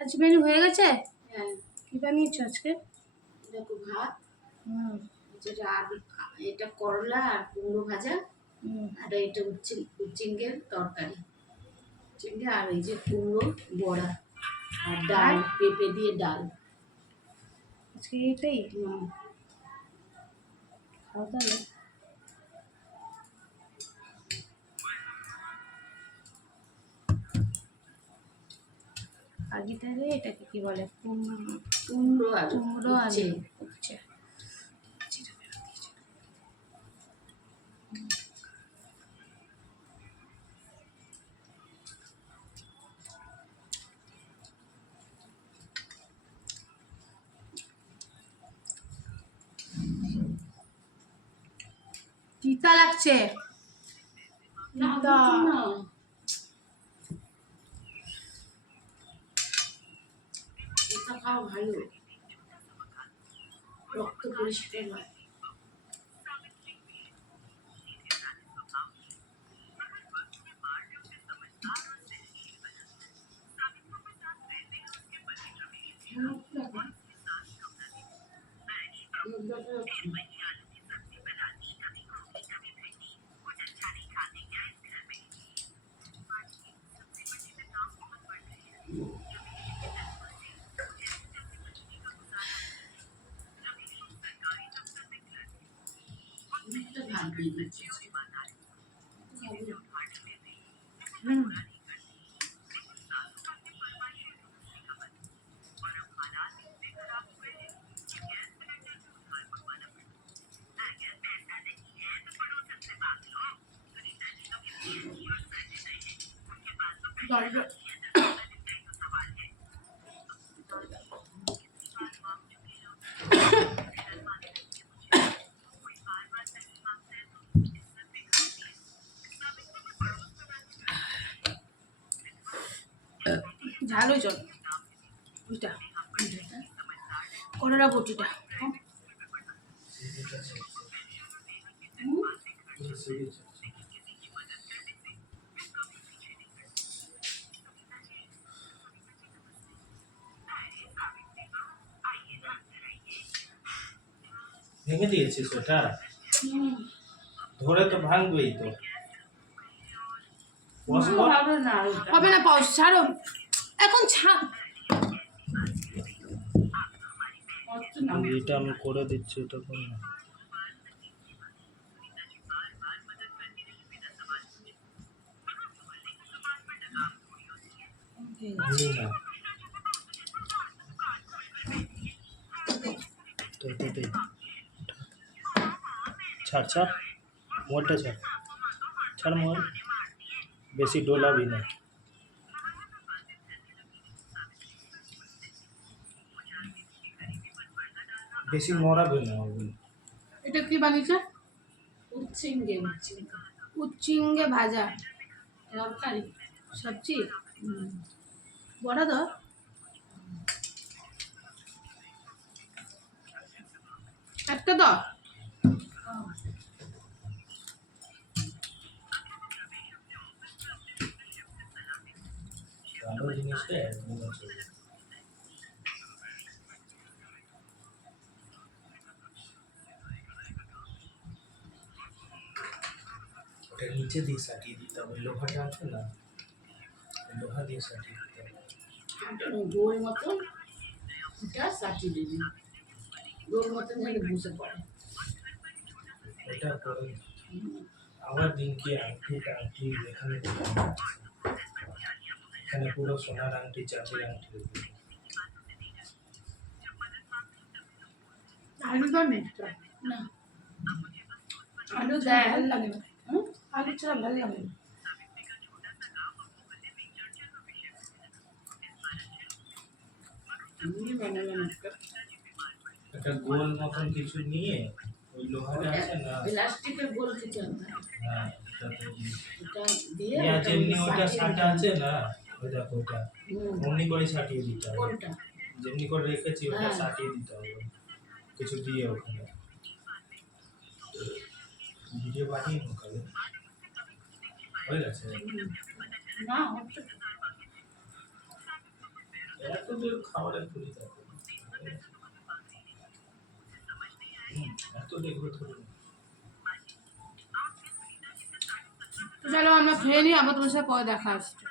আজ মেনু হয়ে গেছে? হ্যাঁ। কি বানিয়েছো আজকে? দেখো ভাত, হুম যেটা এটা করলা আর কুমড়ো ভাজা, আর এটা উচ্চিঙ্গের তরকারি, চিংড়ি আর এই যে কুমড়ো বড়া আর ডাল, পেঁপে দিয়ে ডাল। আজকে এইটাই খাও তাহলে। আগিটারে এটাকে কি বলে? কুমড়ো আর কুমড়ো আর উচ্ছে। উচ্ছে। তিতা লাগছে। এটা খাওয়া ভালো, রক্ত পরিষ্কার হয়। ঝাল হয়ে চল ওইটা করলা বটিটা। ভেঙে দিয়েছিস ওটা? ধরে তো ভাঙবেই তো। হবে না, পাও ছাড়ো এখন এটা আমি করে দিচ্ছি, ওটা কর না। ছাড় ছাড়, মোবাইলটা ছাড়, ছাড় মোবাইল, বেশি ডোলাবি না। বেশি মরাবে না ওগুলো। এটা কি বানিয়েছে? উচ্চিঙ্গে উচ্চিঙ্গে ভাজা তরকারি, সবজি। বড়া দাও। একটা দাও। ভালো জিনিসটা একদম আছে। ওটা নিচে দিয়ে সাটিয়ে দিতে হবে, লোহাটা আছে না, লোহা দিয়ে সাটিয়ে দিতে হবে। গোল মতন এটা সাজিয়ে দিবি, গোল মতন যেন বুঝে পড়ে। এটা করে আমার দিনকে আংটিটা এখানে পুরো সোনার আংটি, চাঁদের আংটি। আলু দাও না, আলু দেয়, ভালো লাগে না। আলু ছাড়া ভালো লাগে না। একটা গোল মতন কিছু নিয়ে ওই লোহাটা আছে না, প্লাস্টিকের গোল কিছু হ্যাঁ, এটা দিয়ে যেমনি ওটা সাটা আছে না, ওটা অমনি করে সাটিয়ে দিতে হবে। কোনটা যেমনি করে রেখেছি ওটা সাটিয়ে দিতে হবে কিছু দিয়ে। ওখানে ভিডিও বানিয়ে ঢোকাবে, হয়ে গেছে না হচ্ছে এত যে খাবারের থলি থাকে এত দেখবে থলি চলো আমরা খেয়ে নিই, আবার তোমার সাথে পরে দেখা আসছে।